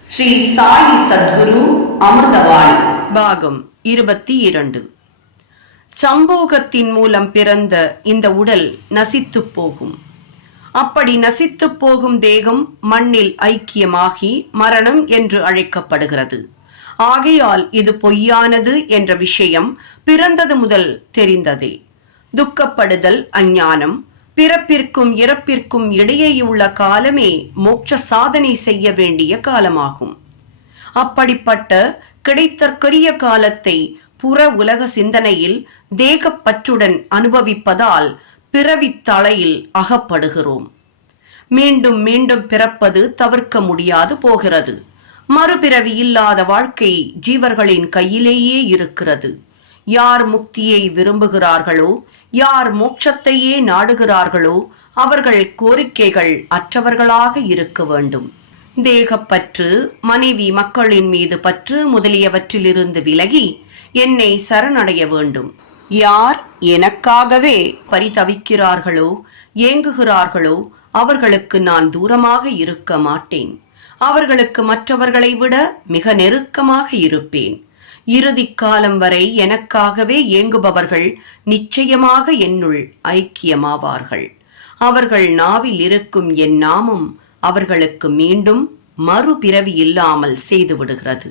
ஸ்ரீ சாயி சத்குரு அமிர்தவாணி பாகம் இருபத்தி இரண்டு சம்போகத்தின் மூலம் பிறந்த இந்த உடல் நசித்துப் போகும். அப்படி நசித்துப் போகும் தேகம் மண்ணில் ஐக்கியமாகி மரணம் என்று அழைக்கப்படுகிறது. ஆகையால் இது பொய்யானது என்ற விஷயம் பிறந்தது முதல் தெரிந்ததே. துக்கப்படுதல் அஞ்ஞானம் பிறப்பிற்கும் இறப்பிற்கும் இடையேயுள்ள காலமே மோட்ச சாதனை செய்ய வேண்டிய காலமாகும். அப்படிப்பட்ட கிடைத்தற்கரிய காலத்தை புற உலக சிந்தனையில் தேகப்பற்றுடன் அனுபவிப்பதால் பிறவி தலையில் அகப்படுகிறோம். மீண்டும் மீண்டும் பிறப்பது தவிர்க்க முடியாது போகிறது. மறுபிறவி இல்லாத வாழ்க்கை ஜீவர்களின் கையிலேயே இருக்கிறது. யார் முக்தியை விரும்புகிறார்களோ யார் மோட்சத்தையே நாடுகிறார்களோ அவர்கள் கோரிக்கைகள் அற்றவர்களாக இருக்க வேண்டும். தேகப்பற்று மனைவி மக்களின் மீது பற்று முதலியவற்றிலிருந்து விலகி என்னை சரணடைய வேண்டும். யார் எனக்காகவே பரிதவிக்கிறார்களோ ஏங்குகிறார்களோ அவர்களுக்கு நான் தூரமாக இருக்க மாட்டேன். அவர்களுக்கு மற்றவர்களை விட மிக நெருக்கமாக இருப்பேன். இறுதி காலம் வரை எனக்காகவே ஏங்குபவர்கள் நிச்சயமாக என்னுள் ஐக்கியமாவார்கள். அவர்கள் நாவில் இருக்கும் என் நாமம் அவர்களுக்கு மீண்டும் மறுபிறவி இல்லாமல் செய்துவிடுகிறது.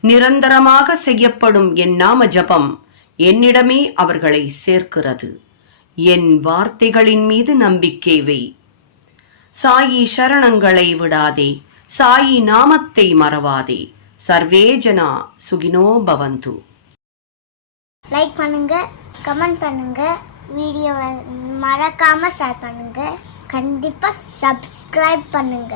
நிரந்தரமாக செய்யப்படும் என் நாம ஜபம் என்னிடமே அவர்களை சேர்க்கிறது. என் வார்த்தைகளின் மீது நம்பிக்கை வை. சாயி சரணங்களை விடாதே. சாயி நாமத்தை மறவாதே. சர்வே ஜனா சுகினோ பவந்து. லைக் பண்ணுங்க கமெண்ட் பண்ணுங்க வீடியோவை மறக்காம ஷேர் பண்ணுங்க. கண்டிப்பா சப்ஸ்கிரைப் பண்ணுங்க.